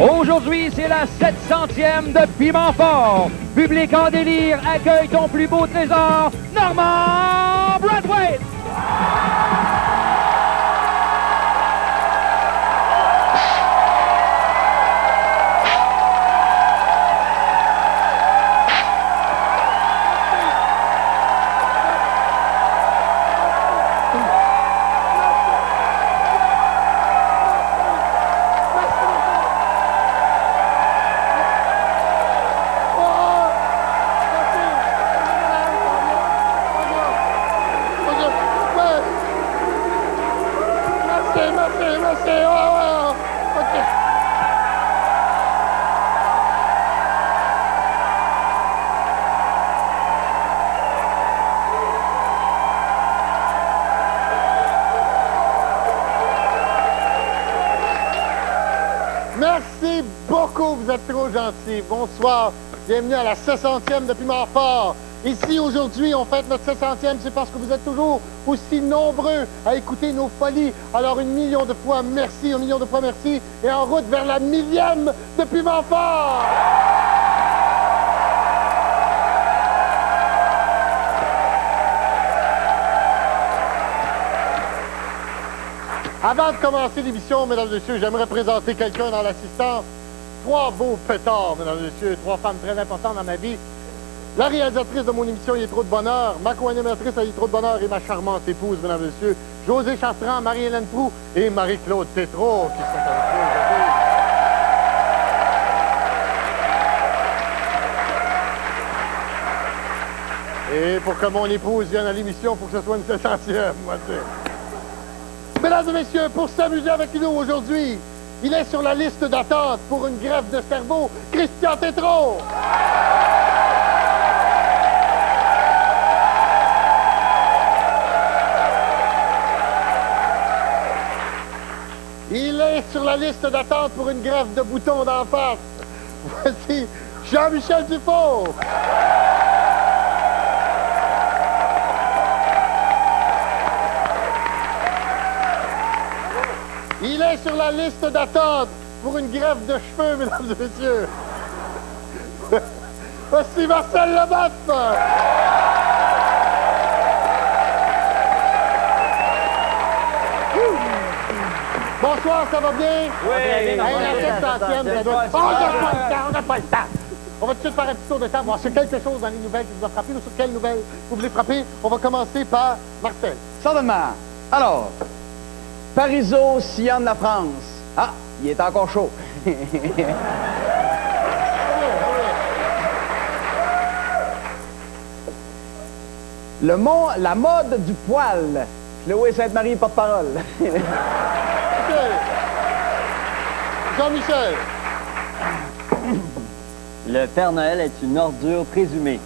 Aujourd'hui, c'est la 700e de Piment Fort. Public en délire, accueille ton plus beau trésor, Normand Brathwaite. Merci beaucoup, vous êtes trop gentils. Bonsoir, bienvenue à la 60e de Piment Fort. Ici, aujourd'hui, on fête notre 60e, c'est parce que vous êtes toujours aussi nombreux à écouter nos folies. Alors, 1 million de fois merci, 1 million de fois merci, et en route vers la 1000e de Piment Fort. Avant de commencer l'émission, mesdames et messieurs, j'aimerais présenter quelqu'un dans l'assistance. 3 beaux pétards, mesdames et messieurs, 3 femmes très importantes dans ma vie. La réalisatrice de mon émission, Il est trop de bonheur. Ma co-animatrice, Il est trop de bonheur. Et ma charmante épouse, mesdames et messieurs, José Chartrand, Marie-Hélène Proulx et Marie-Claude Tétrault, qui sont avec nous aujourd'hui. Et pour que mon épouse vienne à l'émission, il faut que ce soit une 700e, moi, tu sais. Mesdames et messieurs, pour s'amuser avec nous aujourd'hui, il est sur la liste d'attente pour une greffe de cerveau, Christian Tétrault. Il est sur la liste d'attente pour une greffe de boutons d'en face. Voici Jean-Michel Dufault. Il est sur la liste d'attente pour une greffe de cheveux, mesdames et messieurs. Voici Marcel Leboeuf. Bonsoir, ça va bien? Oui, Hey, bien, la 700e, ça doit... Oh, on n'a pas le temps. On va tout de suite faire un petit tour de table, voir sur quelque chose dans les nouvelles qui vous a frappé ou sur quelle nouvelle vous voulez frapper. On va commencer par Marcel. Certainement. Alors, Parizeau sillonne la France. Ah, il est encore chaud. La mode du poil. Chloé Sainte-Marie, porte-parole. OK. Jean-Michel. Le Père Noël est une ordure présumée.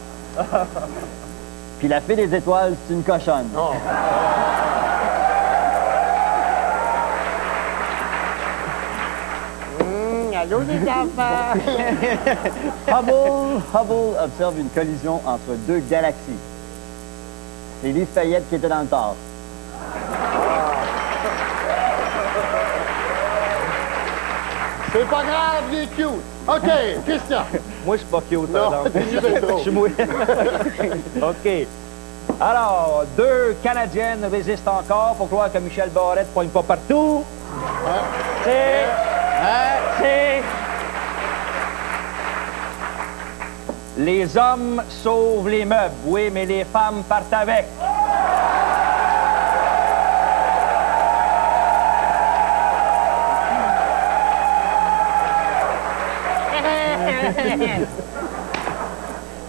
Puis la fée des étoiles, c'est une cochonne. Oh. Allô, les enfants. Hubble observe une collision entre 2 galaxies. C'est Lise Fayette qui était dans le tort. C'est pas grave, il est cute. OK, Christian. Moi, je suis pas cute, Non, donc. t'es bien trop. Je suis mouillé. OK. Alors, 2 Canadiennes résistent encore pour croire que Michel Barrette ne pogne pas partout. C'est... Les hommes sauvent les meubles, oui, mais les femmes partent avec.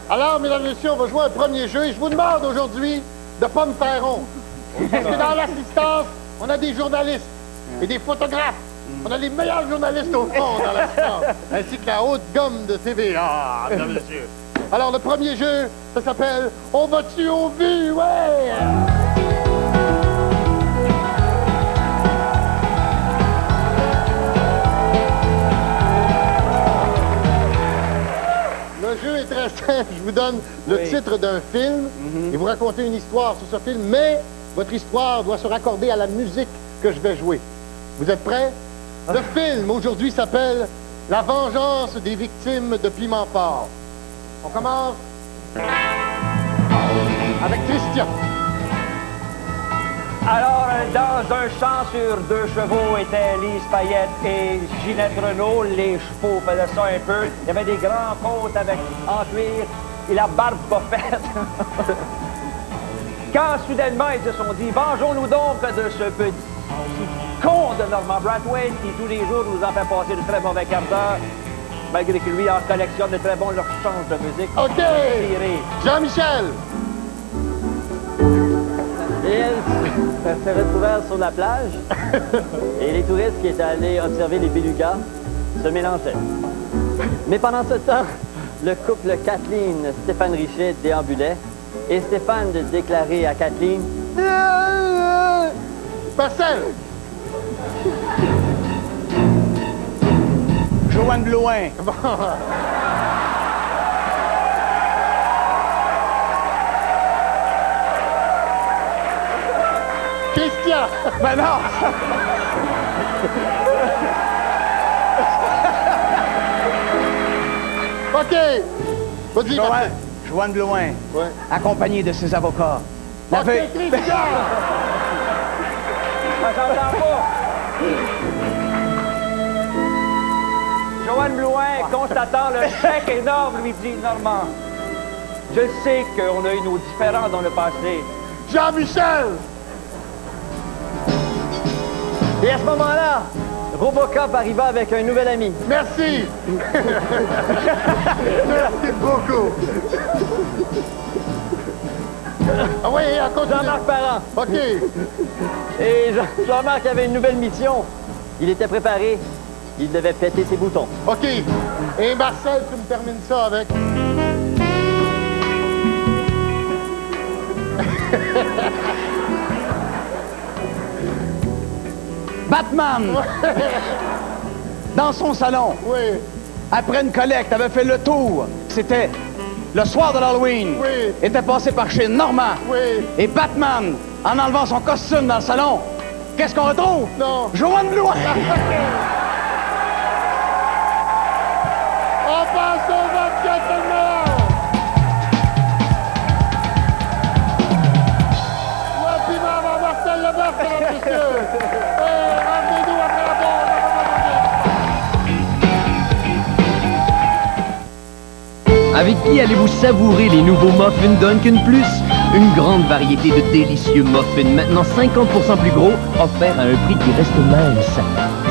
Alors, mesdames et messieurs, on va jouer un premier jeu et je vous demande aujourd'hui de ne pas me faire honte. Parce que dans l'assistance, on a des journalistes et des photographes. On a les meilleurs journalistes au monde dans l'assistance, ainsi que la haute gomme de TVA, mesdames et messieurs. Alors, le premier jeu, ça s'appelle « On va-tu au vu? » Ouais! Le jeu est très simple. Je vous donne le titre d'un film et vous racontez une histoire sur ce film, mais votre histoire doit se raccorder à la musique que je vais jouer. Vous êtes prêts? Le film aujourd'hui s'appelle la vengeance des victimes de Pimentport. On commence avec Christian. Alors, dans un champ sur 2 chevaux étaient Lise Payette et Ginette Renault. Les chevaux faisaient ça un peu. Il y avait des grands côtes avec en cuir et la barbe pas faite. Quand soudainement ils se sont dit, vengeons-nous donc de ce petit con de Normand Brathwaite qui tous les jours nous en fait passer de très mauvais quarts d'heure, malgré que lui en collectionne de très bons leur change de musique. OK. Jean-Michel. Et elle se retrouvèrent sur la plage et les touristes qui étaient allés observer les belugas se mélangeaient. Mais pendant ce temps, le couple Kathleen-Stéphane Richet déambulait et Stéphane déclarait à Kathleen Marcel. Joanne Blouin. Christian. Ben non! OK. Vas-y, Marcel. Joanne Blouin, Ouais. accompagnée de ses avocats. La OK, veille- Christian. J'entends pas. Joanne Blouin, constatant le chèque énorme, lui dit, Normand, je sais qu'on a eu nos différends dans le passé. Jean-Michel. Et à ce moment-là, Robocop arriva avec un nouvel ami. Merci. Merci beaucoup. Ah oui, à continue. Jean-Marc Parent. OK. Et Jean-Marc avait une nouvelle mission. Il était préparé. Il devait péter ses boutons. OK. Et Marcel, tu me termines ça avec... Batman, dans son salon, Oui. après une collecte, avait fait le tour. C'était le soir de l'Halloween. Oui. Était passé par chez Normand. Oui. Et Batman, en enlevant son costume dans le salon, qu'est-ce qu'on retrouve? Non. Joanne Blouin! On passe au 24 mars. Le piment va Marcel Leboeuf, mesdames et messieurs. Ramenez-nous après la pause. Avec qui allez-vous savourer les nouveaux muffins Dunkin' Plus? Une grande variété de délicieux muffins, maintenant 50% plus gros, offerts à un prix qui reste mince.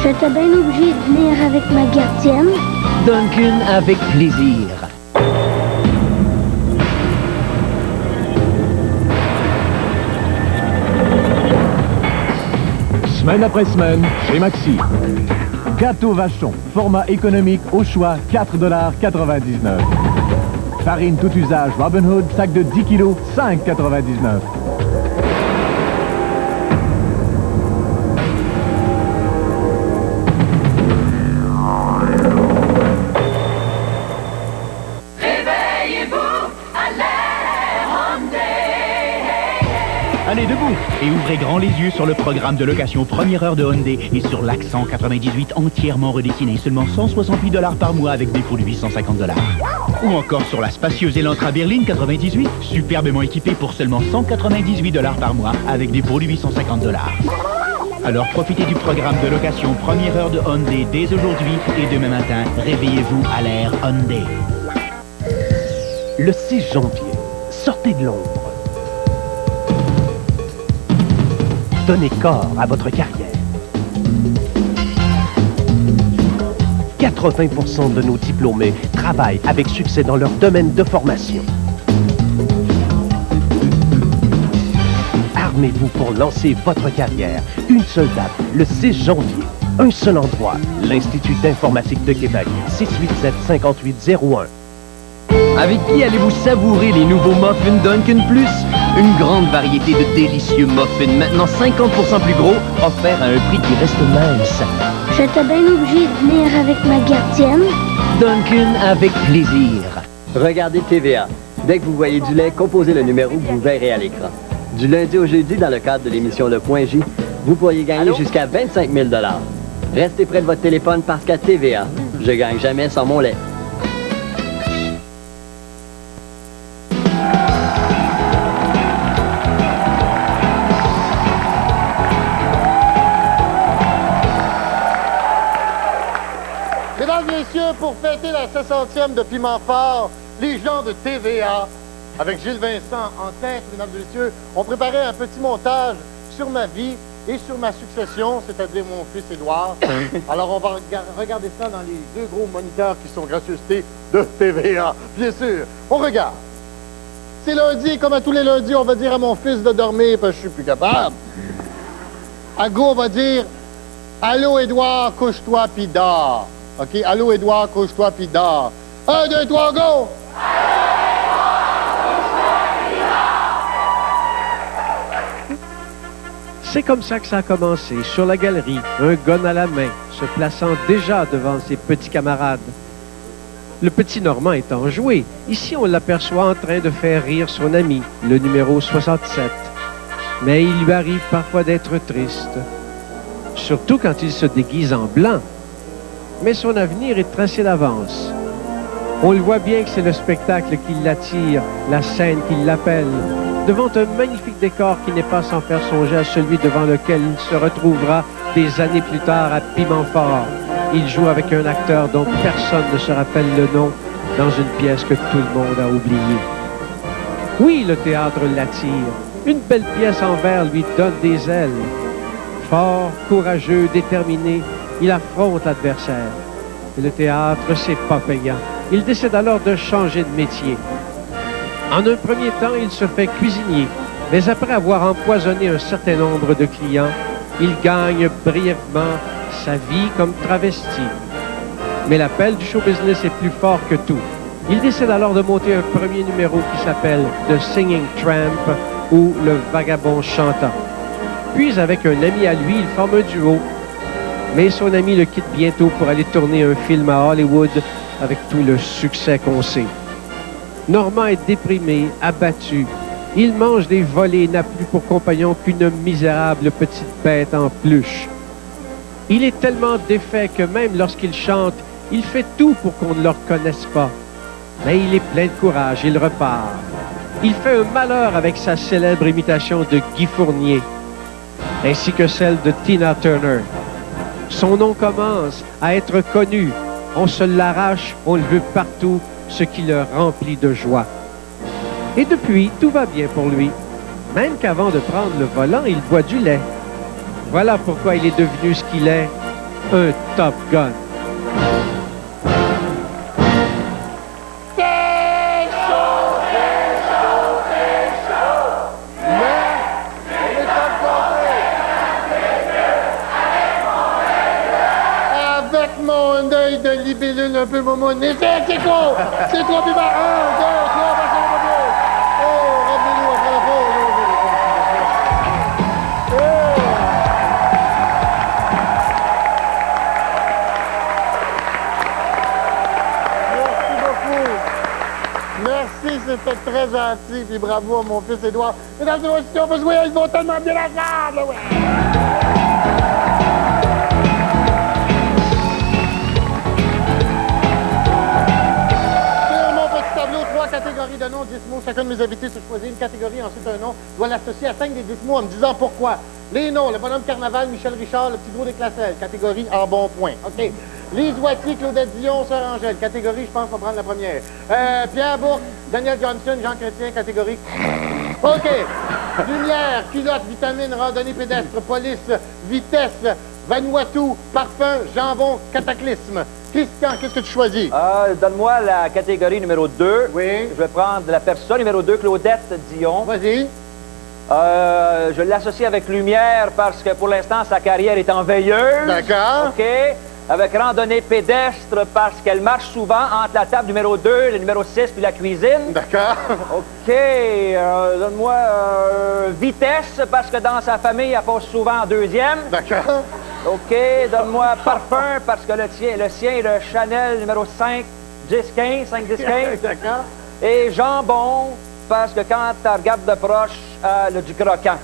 J'étais bien obligé de venir avec ma gardienne. Dunkin' avec plaisir. Semaine après semaine, chez Maxi. Gâteau Vachon, format économique au choix, 4,99 $. Farine tout usage Robin Hood, sac de 10 kg, 5,99 $. Allez debout et ouvrez grand les yeux sur le programme de location première heure de Hyundai et sur l'Accent 98 entièrement redessiné, seulement 168 $ par mois avec défaut de 850 $. Ou encore sur la spacieuse Elantra Berline 98, superbement équipée pour seulement 198 $ par mois avec défaut de 850 $. Alors profitez du programme de location première heure de Hyundai dès aujourd'hui et demain matin, réveillez-vous à l'ère Hyundai. Le 6 janvier, sortez de l'ombre. Donnez corps à votre carrière. 80% de nos diplômés travaillent avec succès dans leur domaine de formation. Armez-vous pour lancer votre carrière. Une seule date, le 6 janvier. Un seul endroit, l'Institut d'informatique de Québec, 687-5801. Avec qui allez-vous savourer les nouveaux muffins Dunkin' Plus? Une grande variété de délicieux muffins, maintenant 50% plus gros, offerts à un prix qui reste mince. J'étais bien obligé de venir avec ma gardienne. Dunkin' avec plaisir. Regardez TVA. Dès que vous voyez du lait, composez le numéro que vous verrez à l'écran. Du lundi au jeudi, dans le cadre de l'émission Le Point J, vous pourriez gagner jusqu'à 25 000 $. Restez près de votre téléphone parce qu'à TVA, Je gagne jamais sans mon lait. Mesdames et messieurs, pour fêter la 60e de Piment Fort, les gens de TVA, avec Gilles Vincent en tête, mesdames et messieurs, ont préparé un petit montage sur ma vie et sur ma succession, c'est-à-dire mon fils Édouard. Alors, on va regarder ça dans les deux gros moniteurs qui sont gracieuseté de TVA. Bien sûr, on regarde. C'est lundi, comme à tous les lundis, on va dire à mon fils de dormir parce que je suis plus capable. À go, on va dire « Allô, Édouard, couche-toi pis dors ». OK? « Allô, Édouard, couche-toi pis dors ». 1, 2, 3, go! C'est comme ça que ça a commencé, sur la galerie, un gun à la main, se plaçant déjà devant ses petits camarades. Le petit Normand est enjoué. Ici, on l'aperçoit en train de faire rire son ami, le numéro 67. Mais il lui arrive parfois d'être triste, surtout quand il se déguise en blanc. Mais son avenir est tracé d'avance. On le voit bien que c'est le spectacle qui l'attire, la scène qui l'appelle, devant un magnifique décor qui n'est pas sans faire songer à celui devant lequel il se retrouvera des années plus tard à Pimentfort. Il joue avec un acteur dont personne ne se rappelle le nom dans une pièce que tout le monde a oubliée. Oui, le théâtre l'attire. Une belle pièce en verre lui donne des ailes. Fort, courageux, déterminé, il affronte l'adversaire. Et le théâtre, c'est pas payant. Il décide alors de changer de métier. En un premier temps, il se fait cuisinier, mais après avoir empoisonné un certain nombre de clients, il gagne brièvement sa vie comme travesti. Mais l'appel du show business est plus fort que tout. Il décide alors de monter un premier numéro qui s'appelle The Singing Tramp ou Le Vagabond Chantant. Puis, avec un ami à lui, il forme un duo. Mais son ami le quitte bientôt pour aller tourner un film à Hollywood avec tout le succès qu'on sait. Normand est déprimé, abattu. Il mange des volets et n'a plus pour compagnon qu'une misérable petite bête en peluche. Il est tellement défait que même lorsqu'il chante, il fait tout pour qu'on ne le reconnaisse pas. Mais il est plein de courage, il repart. Il fait un malheur avec sa célèbre imitation de Guy Fournier, ainsi que celle de Tina Turner. Son nom commence à être connu. On se l'arrache, on le veut partout, ce qui le remplit de joie. Et depuis, tout va bien pour lui. Même qu'avant de prendre le volant, il boit du lait. Voilà pourquoi il est devenu ce qu'il est, un Top Gun. Avec mon œil de libellule un peu momoné. C'est trop! C'est trop, puis 1, 2, 3, passez le mobile. Oh, ramenez-nous après la pause. Merci, c'était très gentil, puis bravo à mon fils Édouard. Mesdames et messieurs, on va jouer, ils vont tellement bien ensemble, là, ouais! Catégorie de noms, 10 mots. Chacun de mes invités se choisit une catégorie, ensuite un nom. Je dois l'associer à 5 des 10 mots en me disant pourquoi. Les noms, le bonhomme Carnaval, Michel Richard, le petit gros des Classelles. Catégorie en bon point. OK. Lise Wattier, Claudette Dion, Sœur Angèle. Catégorie, je pense qu'on va prendre la première. Pierre Bourque, Daniel Johnson, Jean Chrétien. Catégorie. OK. Lumière, culotte, vitamine, randonnée pédestre, police, vitesse, Vanuatu, parfum, jambon, cataclysme. Christian, qu'est-ce que tu choisis? Donne-moi la catégorie numéro 2. Oui. Je vais prendre la personne numéro 2, Claudette Dion. Vas-y. Je l'associe avec Lumière parce que pour l'instant, sa carrière est en veilleuse. D'accord. OK. Avec randonnée pédestre parce qu'elle marche souvent entre la table numéro 2, le numéro 6 puis la cuisine. D'accord. OK. Donne-moi vitesse parce que dans sa famille, elle passe souvent en deuxième. D'accord. OK. Donne-moi parfum parce que le sien est le Chanel numéro 5, 10, 15, 5, 10, 15. D'accord. Et jambon parce que quand tu regardes de proche, elle a du croquant.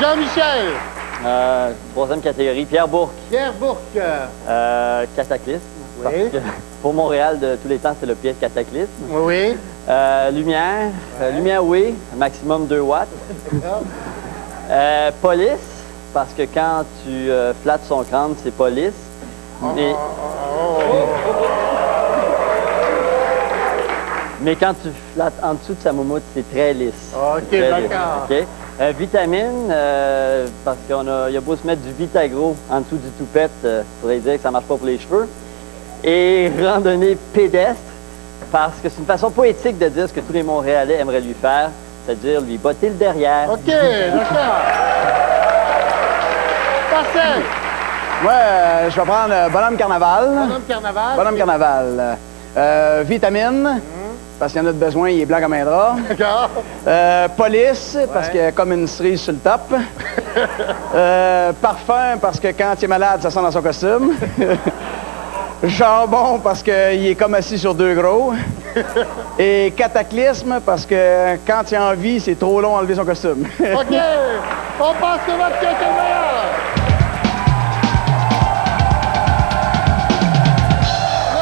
Jean-Michel. Troisième catégorie, Pierre Bourque. Pierre Bourque. Cataclysme. Oui. Parce que pour Montréal, de tous les temps, c'est le pire cataclysme. Oui. Lumière. Lumière, oui. Maximum 2 watts. Police. Parce que quand tu flattes son crâne, c'est police. Et... Mais quand tu flattes en dessous de sa moumoute, c'est très lisse. OK, Très d'accord. lisse, OK? Vitamine, parce qu'il y a beau se mettre du Vitagro en dessous du toupette, faudrait dire que ça marche pas pour les cheveux. Et randonnée pédestre, parce que c'est une façon poétique de dire ce que tous les Montréalais aimeraient lui faire, c'est-à-dire lui botter le derrière. OK, d'accord. Parfait. Moi, je vais prendre Bonhomme Carnaval. Bonhomme Carnaval. Bonhomme Carnaval. Vitamine, parce qu'il y en a de besoin, il est blanc comme un drap. D'accord. Police, parce qu'il y a comme une cerise sur le top. Parfum, parce que quand il est malade, ça sent dans son costume. Jambon, parce qu'il est comme assis sur 2 gros. Et cataclysme, parce que quand il a envie, c'est trop long à enlever son costume. OK. On passe sur votre question meilleure.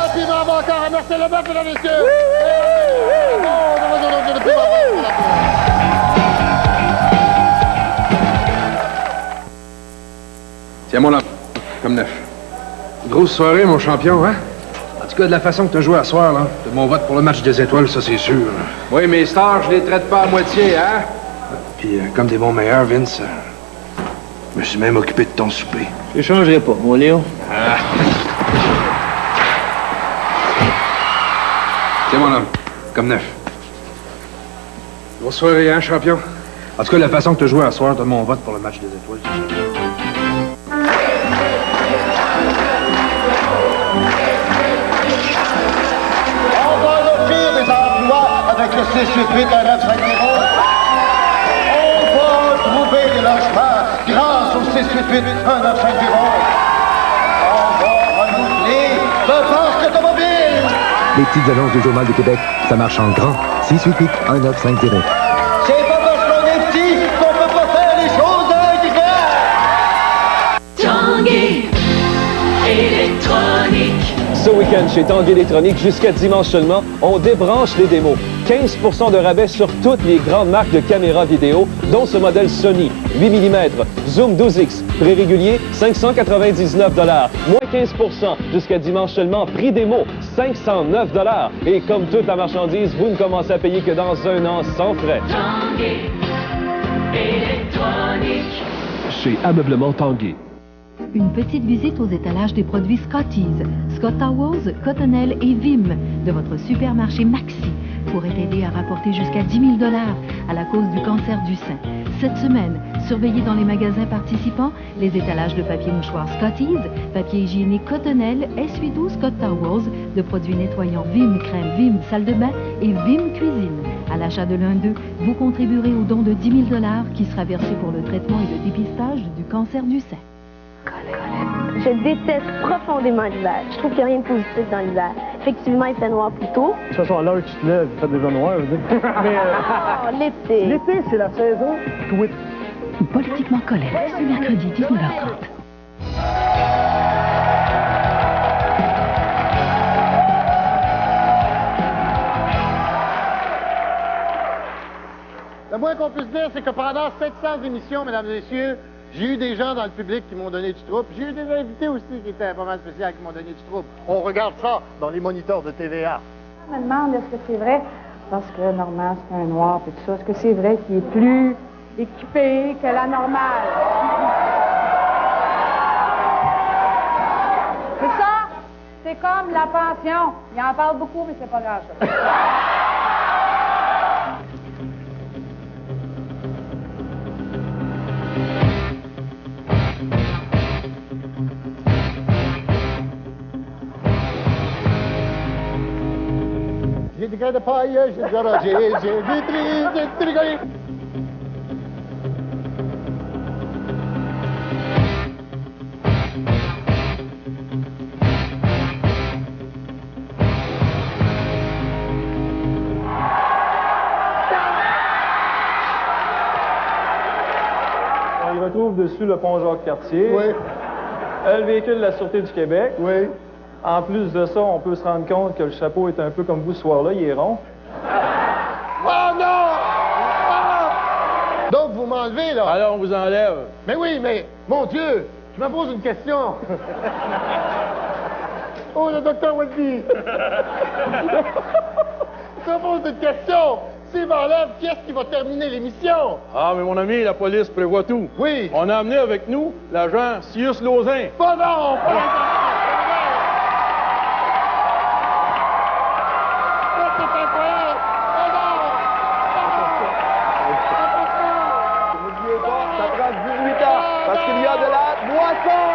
Rapidement, encore à Marcel Leboeuf, mesdames et messieurs. Tiens, mon homme, comme neuf. Grosse soirée, mon champion, hein? En tout cas, de la façon que tu as joué à soir, là, de mon vote pour le match des étoiles, ça, c'est sûr. Oui, mes stars, je les traite pas à moitié, hein? Puis, comme des bons meilleurs, Vince, je me suis même occupé de ton souper. Je les changerai pas, mon Léon. Ah. Tiens, mon homme, comme neuf. Grosse soirée, hein, champion? En tout cas, la façon que tu as joué à soir, de mon vote pour le match des étoiles, c'est sûr. Avec le 688 à 950. On va trouver des logements grâce au 688 à 950. On va renouveler le parc automobile. Les petites annonces du Journal du Québec, ça marche en grand. 688-1950. C'est pas parce qu'on est petit qu'on peut pas faire les choses différentes. Tanguay électronique. Ce week-end, chez Tanguay Électronique, jusqu'à dimanche seulement, on débranche les démos. 15 % de rabais sur toutes les grandes marques de caméras vidéo, dont ce modèle Sony, 8 mm, Zoom 12X, prix régulier, 599 $. Moins 15 % jusqu'à dimanche seulement, prix démo, 509 $. Et comme toute la marchandise, vous ne commencez à payer que dans 1 an sans frais. Tanguay électronique. Chez Ameublement Tanguay. Une petite visite aux étalages des produits Scotties, Scott Towers, Cottonelle et Vim de votre supermarché Maxi pourrait aider à rapporter jusqu'à 10 000 $ à la cause du cancer du sein. Cette semaine, surveillez dans les magasins participants les étalages de papier mouchoir Scotties, papier hygiénique Cottonelle, essuie-doux Scott Towers, de produits nettoyants Vim crème, Vim salle de bain et Vim cuisine. À l'achat de l'un d'eux, vous contribuerez au don de 10 000 $ qui sera versé pour le traitement et le dépistage du cancer du sein. Je déteste profondément l'hiver. Je trouve qu'il n'y a rien de positif dans l'hiver. Effectivement, il fait noir plus tôt. De toute façon, à l'heure que tu te lèves, il fait déjà noir. Mais l'été. L'été, c'est la saison tweet. Politiquement Colette, ce mercredi 19h30. Le moins qu'on puisse dire, c'est que pendant 700 émissions, mesdames et messieurs, j'ai eu des gens dans le public qui m'ont donné du trouble. J'ai eu des invités aussi qui étaient pas mal spéciaux qui m'ont donné du trouble. On regarde ça dans les moniteurs de TVA. Je me demande, est-ce que c'est vrai, parce que Normand, c'est un noir et tout ça, est-ce que c'est vrai qu'il est plus équipé que la normale? C'est ça? C'est comme la pension. Il en parle beaucoup, mais c'est pas grand-chose. J'ai des grains de paille, j'ai du garagé, j'ai du rigolé. On y retrouve dessus au-dessus le pont Jacques-Cartier. Oui. Le véhicule de la Sûreté du Québec. Oui. En plus de ça, on peut se rendre compte que le chapeau est un peu comme vous ce soir-là, il est rond. Oh non! Ah! Donc, vous m'enlevez, là? Alors, on vous enlève. Mais oui, mais, mon Dieu, je me pose une question. Oh, le docteur Wedby! Je me pose une question. S'il m'enlève, qui est-ce qui va terminer l'émission? Ah, mais mon ami, la police prévoit tout. Oui. On a amené avec nous l'agent Sius Lauzin. Pas non! Pas non! C'est incroyable! Pas non! N'oubliez pas, ça prend 18 ans, parce qu'il y a de la boisson!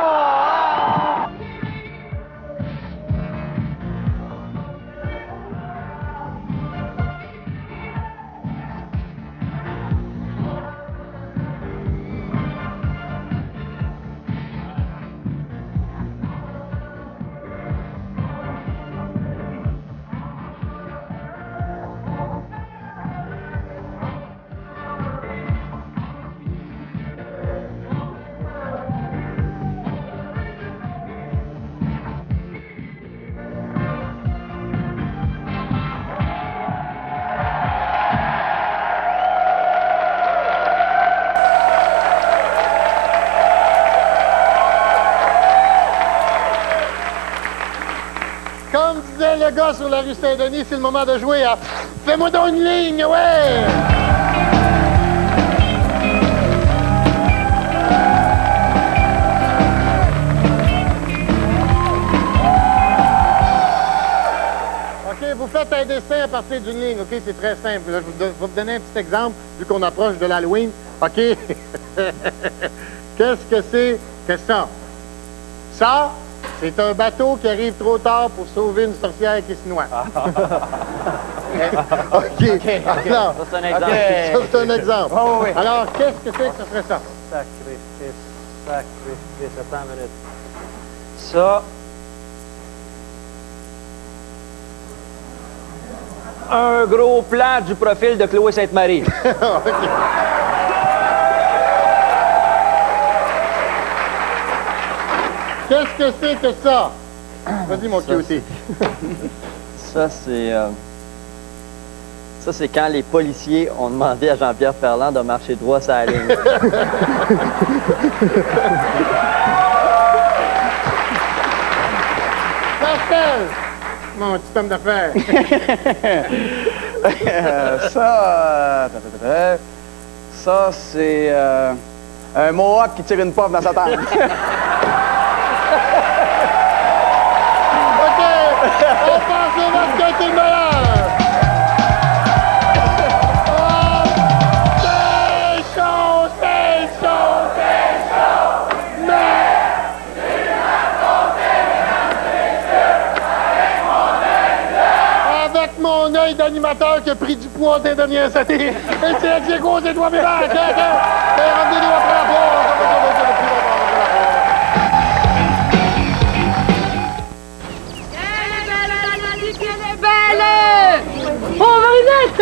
Comme disait le gars sur la rue Saint-Denis, c'est le moment de jouer à « Fais-moi donc une ligne, ouais! » OK, vous faites un dessin à partir d'une ligne, OK? C'est très simple. Là, je vais vous donner un petit exemple, vu qu'on approche de l'Halloween. OK? Qu'est-ce que c'est que ça? Ça, c'est un bateau qui arrive trop tard pour sauver une sorcière qui se noie. OK. Alors, Ça, c'est un exemple. ça, c'est un exemple. Oh, oui. Alors, qu'est-ce que c'est que ce serait ça? Sacrifice. Attends une minute. Ça. Un gros plan du profil de Chloé Sainte-Marie. OK. Qu'est-ce que c'est que ça? Vas-y, mon cutie. Ça, c'est quand les policiers ont demandé à Jean-Pierre Ferland de marcher droit sur la ligne. Pascal! Mon petit homme d'affaires. Ça, c'est un Mohawk qui tire une pomme dans sa tente. OK! On passe au match qui a été le meilleur! Oh! C'est chaud! C'est chaud! C'est chaud! Mais... Avec mon œil d'animateur qui a pris du poids des dernières années. Et c'est Ex-Aequo, c'est toi, mes vaches! Ramenez-nous après la pause! Oh, Marinette!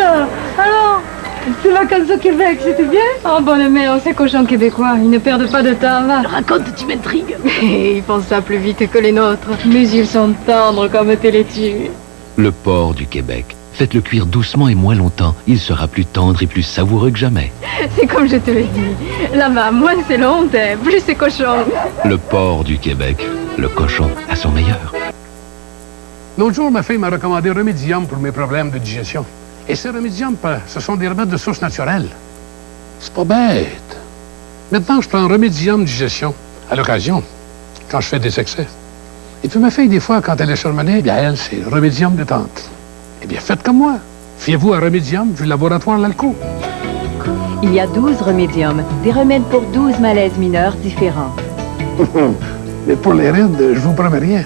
Alors, ces vacances au Québec, c'était bien? Oh, bon, le mec, ces cochons québécois, ils ne perdent pas de temps, va. Raconte, tu m'intrigues. Ils font ça plus vite que les nôtres, mais ils sont tendres comme tes laitues. Le porc du Québec. Faites-le cuire doucement et moins longtemps. Il sera plus tendre et plus savoureux que jamais. C'est comme je te l'ai dit. Là-bas, moins c'est long, plus c'est cochon. Le porc du Québec. Le cochon à son meilleur. L'autre jour, ma fille m'a recommandé Remedium pour mes problèmes de digestion. Et ces Remedium, ce sont des remèdes de source naturelle. C'est pas bête. Maintenant, je prends Remedium Digestion, à l'occasion, quand je fais des excès. Et puis ma fille, des fois, quand elle est surmenée, bien, elle, c'est Remedium détente. Eh bien, faites comme moi. Fiez-vous à Remedium du laboratoire Lalco. Il y a 12 Remedium, des remèdes pour 12 malaises mineurs différents. Mais pour les rides, je vous promets rien.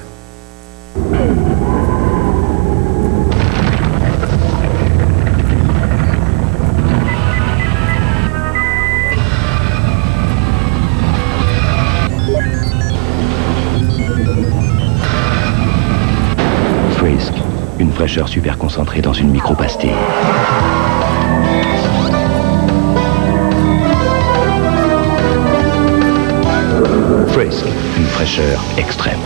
Frisk, une fraîcheur super concentrée dans une micro-pastille. Ice, une fraîcheur extrême.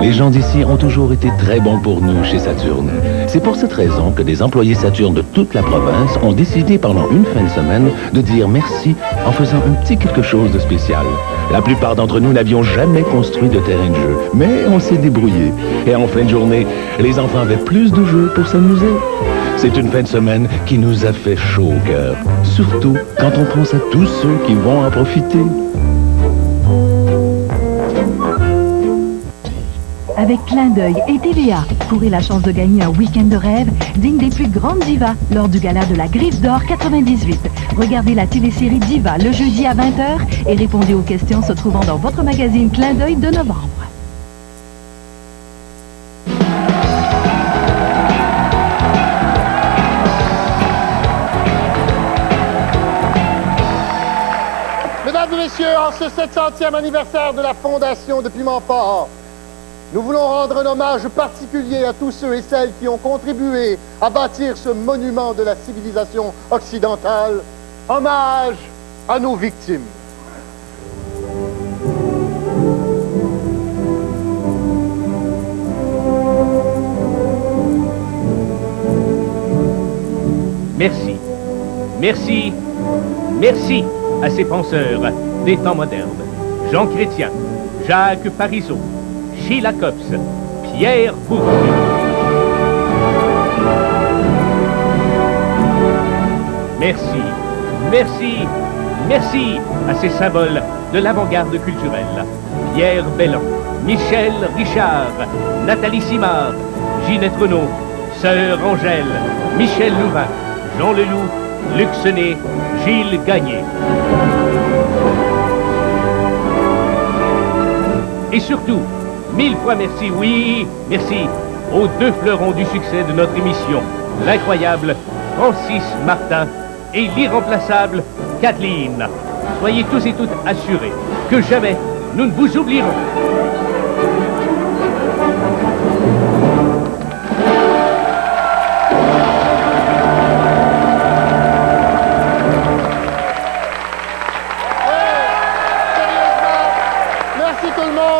Les gens d'ici ont toujours été très bons pour nous chez Saturne. C'est pour cette raison que des employés Saturne de toute la province ont décidé pendant une fin de semaine de dire merci en faisant un petit quelque chose de spécial. La plupart d'entre nous n'avions jamais construit de terrain de jeu, mais on s'est débrouillé. Et en fin de journée, les enfants avaient plus de jeux pour s'amuser. C'est une fin de semaine qui nous a fait chaud au cœur, surtout quand on pense à tous ceux qui vont en profiter. Avec Clin d'œil et TVA, courez la chance de gagner un week-end de rêve digne des plus grandes divas lors du gala de la Griffe d'Or 98. Regardez la télésérie Diva le jeudi à 20h et répondez aux questions se trouvant dans votre magazine Clin d'œil de novembre. Mesdames et messieurs, en ce 700e anniversaire de la fondation de Pimentfort, nous voulons rendre un hommage particulier à tous ceux et celles qui ont contribué à bâtir ce monument de la civilisation occidentale. Hommage à nos victimes. Merci, merci, merci à ces penseurs des temps modernes. Jean Chrétien, Jacques Parizeau, Sheila Copps, Pierre Bourdieu. Merci, merci, merci à ces symboles de l'avant-garde culturelle. Pierre Bellan, Michel Richard, Nathalie Simard, Ginette Renaud, Sœur Angèle, Michel Louvain, Jean Leloup, Luc Sené, Gilles Gagné. Et surtout, 1000 fois merci, oui, merci aux deux fleurons du succès de notre émission, l'incroyable Francis Martin et l'irremplaçable Kathleen. Soyez tous et toutes assurés que jamais nous ne vous oublierons.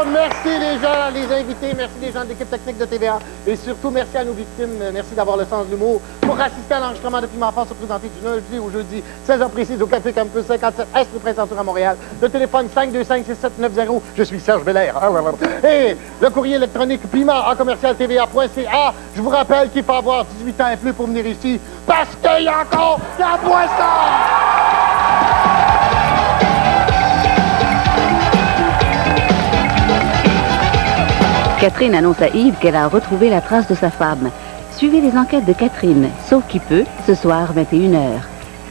Merci les gens de l'équipe technique de TVA et surtout merci à nos victimes. Merci d'avoir le sens de l'humour. Pour assister à l'enregistrement de Pimentfort se présenter du lundi au jeudi 16h précise au Café Campus 57 Est rue Prince-Arthur à Montréal. Le téléphone 525-6790. Je suis Serge Belair. Et le courrier électronique piment@tva.ca. Je vous rappelle qu'il faut avoir 18 ans et plus pour venir ici parce qu'il y a encore la boisson! Catherine annonce à Yves qu'elle a retrouvé la trace de sa femme. Suivez les enquêtes de Catherine, sauf qui peut, ce soir 21h.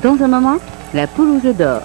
Dans un moment, la poule aux œufs d'or.